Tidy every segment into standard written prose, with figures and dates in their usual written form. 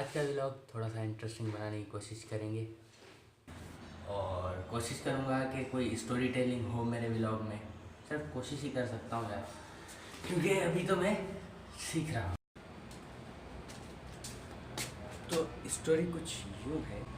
आज का व्लॉग थोड़ा सा इंटरेस्टिंग बनाने की कोशिश करेंगे और कोशिश करूँगा कि कोई स्टोरी टेलिंग हो मेरे व्लॉग में। सिर्फ कोशिश ही कर सकता हूँ यार, क्योंकि अभी तो मैं सीख रहा हूँ। तो स्टोरी कुछ यूँ है।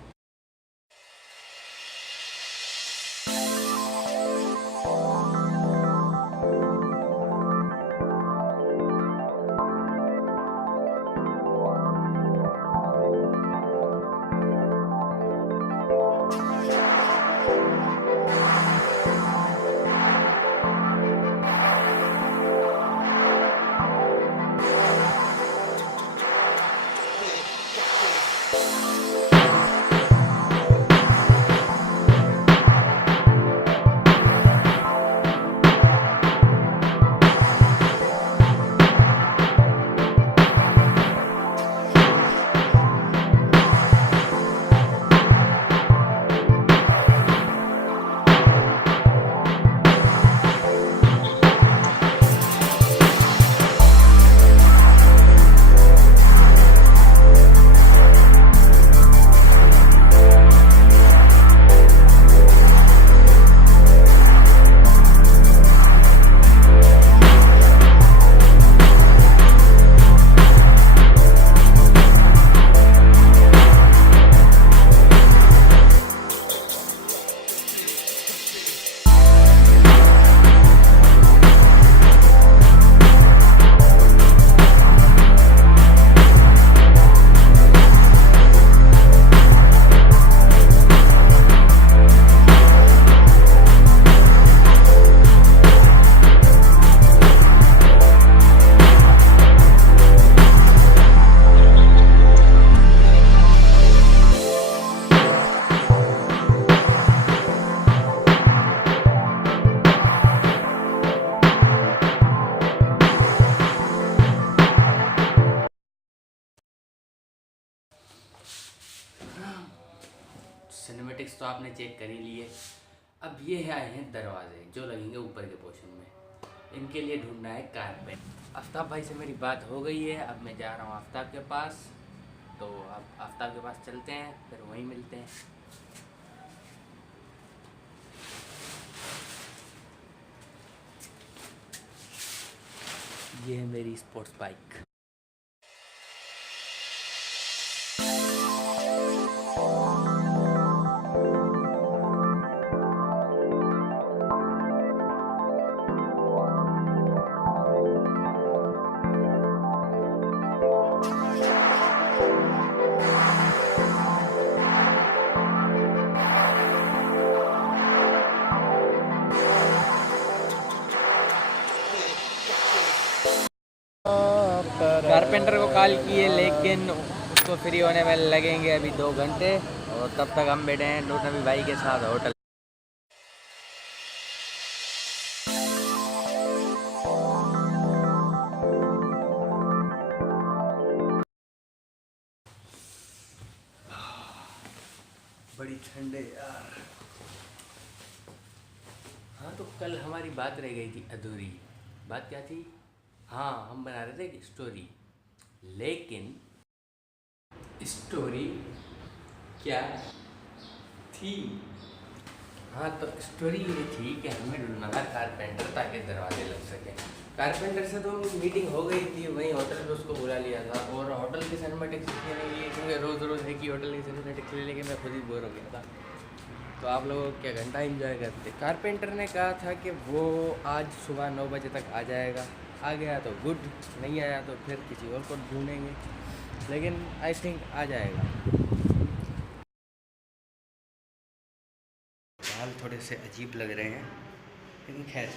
सिनेमेटिक्स तो आपने चेक कर ही लिए। अब ये आए हैं दरवाजे जो लगेंगे ऊपर के पोर्शन में। इनके लिए ढूंढना है कारपेट। आफ्ताब भाई से मेरी बात हो गई है, अब मैं जा रहा हूँ आफ्ताब के पास। तो अब आफ्ताब के पास चलते हैं, फिर वहीं मिलते हैं। ये है मेरी स्पोर्ट्स बाइक। कारपेंटर को कॉल किए, लेकिन उसको फ्री होने में लगेंगे अभी 2 घंटे। और तब तक हम बैठे हैं नूतन भाई के साथ होटल। बड़ी ठंडे यार। हाँ, तो कल हमारी बात रह गई थी अधूरी। बात क्या थी? हाँ, हम बना रहे थे एक स्टोरी, लेकिन स्टोरी क्या थी? हाँ, तो स्टोरी ये थी कि हमें ढूंढना था कारपेंटर ताकि दरवाजे लग सके। कारपेंटर से तो मीटिंग हो गई थी, वहीं होटल पे उसको बुला लिया था। और होटल की सिनेमैटिक्स इसलिए नहीं लिए क्योंकि रोज़ रोज़ है कि होटल की सिनेमैटिक्स ले लेके मैं खुद ही बोर हो गया था। तो आप लोगों को क्या घंटा एंजॉय करते। कारपेंटर ने कहा था कि वो आज सुबह 9 बजे तक आ जाएगा। आ गया तो गुड, नहीं आया तो फिर किसी और को ढूंढेंगे, लेकिन आई थिंक आ जाएगा। हाल थोड़े से अजीब लग रहे हैं, लेकिन खैर।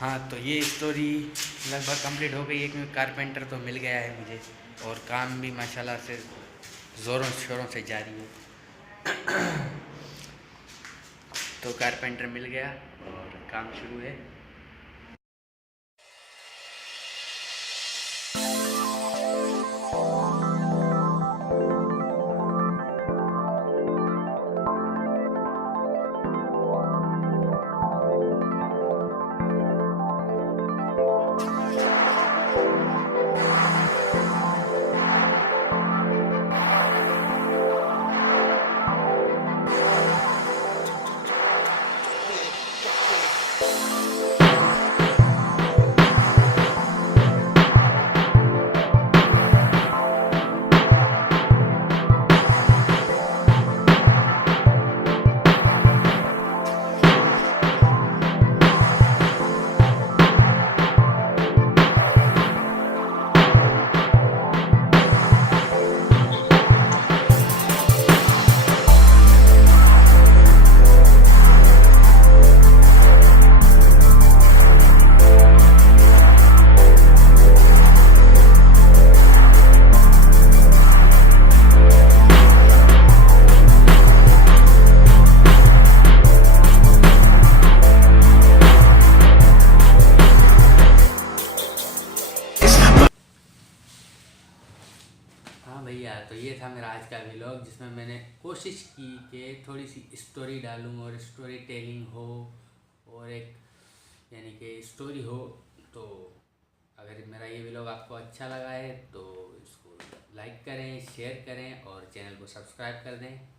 हाँ, तो ये स्टोरी लगभग कंप्लीट हो गई है क्योंकि कारपेंटर तो मिल गया है मुझे, और काम भी माशाल्लाह से ज़ोरों शोरों से जारी है। तो कारपेंटर मिल गया और काम शुरू है। भैया, तो ये था मेरा आज का व्लॉग जिसमें मैंने कोशिश की कि थोड़ी सी स्टोरी डालूं और स्टोरी टेलिंग हो और एक यानी कि स्टोरी हो। तो अगर मेरा ये व्लॉग आपको अच्छा लगा है तो इसको लाइक करें, शेयर करें और चैनल को सब्सक्राइब कर दें।